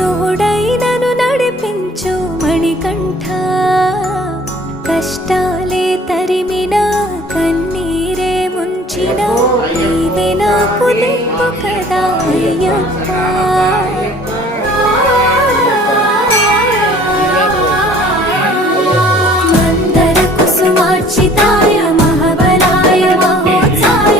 తోడైనను నడిపించు మణికంఠ కష్టాలే తరిమినా కన్నీరే ముంచిన నీవే నాకు దిక్కు కదా అయ్యప్ప మందర కుసుమార్చితాయ మహాబలాయ మహోత్సాయ